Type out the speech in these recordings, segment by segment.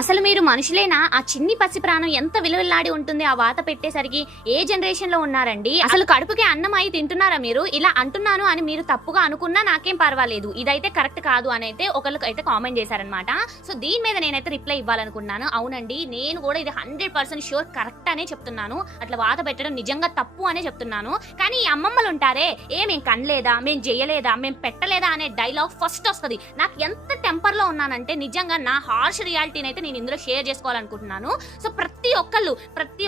అసలు మీరు మనుషులేనా? ఆ చిన్ని పసి ప్రాణం ఎంత విలువలాడి ఉంటుంది ఆ వాత పెట్టేసరికి. ఏ జనరేషన్ లో ఉన్నారండి? అసలు కడుపుకి అన్నం అయి తింటున్నారా మీరు? ఇలా అంటున్నాను అని మీరు తప్పుగా అనుకున్నా నాకేం పర్వాలేదు, ఇదైతే కరెక్ట్ కాదు అని అయితే ఒకరికి అయితే కామెంట్ చేశారనమాట. సో దీని మీద నేనైతే రిప్లై ఇవ్వాలనుకున్నాను. అవునండి, నేను కూడా ఇది 100% షూర్ కరెక్ట్ అనే చెప్తున్నాను. అట్లా వాత పెట్టడం నిజంగా తప్పు అనే చెప్తున్నాను. కానీ ఈ అమ్మమ్మలు ఉంటారే, మేం కనలేదా, మేం చేయలేదా, మేం పెట్టలేదా అనే డైలాగ్ ఫస్ట్ వస్తుంది. నాకు ఎంత టెంపర్ లో ఉన్నానంటే నిజంగా నా హార్ష్ రియాలిటీని అయితే నేను ఇందులో షేర్ చేసుకోవాలనుకుంటున్నాను. సో ప్రతి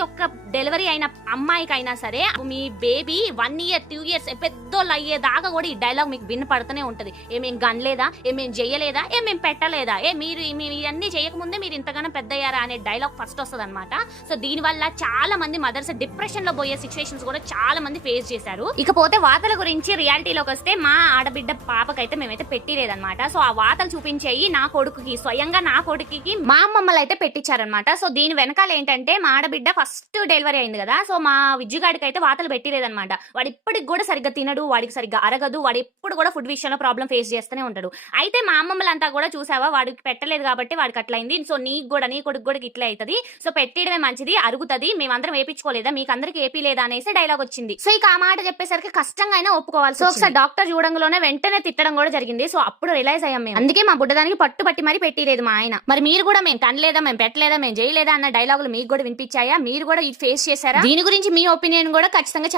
ఒక్క డెలివరీ అయిన అమ్మాయికైనా సరే, మీ బేబీ 1 year 2 years పెద్దోళ్ళు అయ్యేదాకా కూడా ఈ డైలాగ్ మీకు వినపడుతూనే ఉంటది. ఏమేం గనలేదా, ఏమేం చెయ్యలేదా, ఏమేం పెట్టలేదా, మీరు ఇవన్నీ చేయకముందే మీరు ఇంతగానో పెద్ద అయ్యారా అనే డైలాగ్ ఫస్ట్ వస్తుంది అనమాట. సో దీని వల్ల చాలా మంది మదర్స్ డిప్రెషన్ లో పోయే సిచ్యువేషన్స్ కూడా చాలా మంది ఫేస్ చేశారు. ఇకపోతే వాతల గురించి రియాలిటీలోకి వస్తే, మా ఆడబిడ్డ పాపకైతే మేమైతే పెట్టిలేదన్నమాట. సో ఆ వాతలు చూపించేయి నా కొడుకుకి, స్వయంగా నా కొడుకుకి మా అమ్మమ్మలు అయితే పెట్టించారనమాట. సో దీని వెనకాల ఏంటంటే, మా ఆడబిడ్డ ఫస్ట్ డెలివరీ అయింది కదా, సో మా విజ్జుగాడికి అయితే వాతలు పెట్టిలేదన్నమాట. వాడు ఇప్పటికి కూడా సరిగ్గా తినడు, వాడికి సరిగ్గా అరగదు, వాడు ఎప్పుడు కూడా ఫుడ్ విషయంలో ప్రాబ్లం ఫేస్ చేస్తూనే ఉంటాడు. అయితే మా అమ్మమ్మలంతా కూడా చూసావా, వాడికి పెట్టలేదు కాబట్టి వాడికి అట్లయింది, సో నీకు కూడా నీ కొడుకు కూడా ఇట్లా అవుతుంది, సో పెట్టడమే మంచిది, అరుగుతుంది, మేమందరం వేపించుకోలేదా, మీకు అందరికి ఏపీ లేదా అనేసి డైలాగ్ వచ్చింది. సో ఇక ఆ మాట చెప్పేసరికి కష్టంగా అయినా ఒప్పుకోవాలి. సో ఒకసారి డాక్టర్ చూడంగానే వెంటనే తిట్టడం కూడా జరిగింది. సో అప్పుడు రిలైజ్ అయ్యాం మేము. అందుకే మా బుడ్డదానికి పట్టుబట్టి మరి పెట్టలేదు మా ఆయన. మరి మీరు కూడా మేము కనలేదా, మేము పెట్టలేదా, మేము చేయలేదా అన్న డైలాగులు మీకు కూడా వినిపించాయా? మీరు కూడా ఇది ఫేస్ చేశారా? దీని గురించి మీ ఒపీనియన్ కూడా ఖచ్చితంగా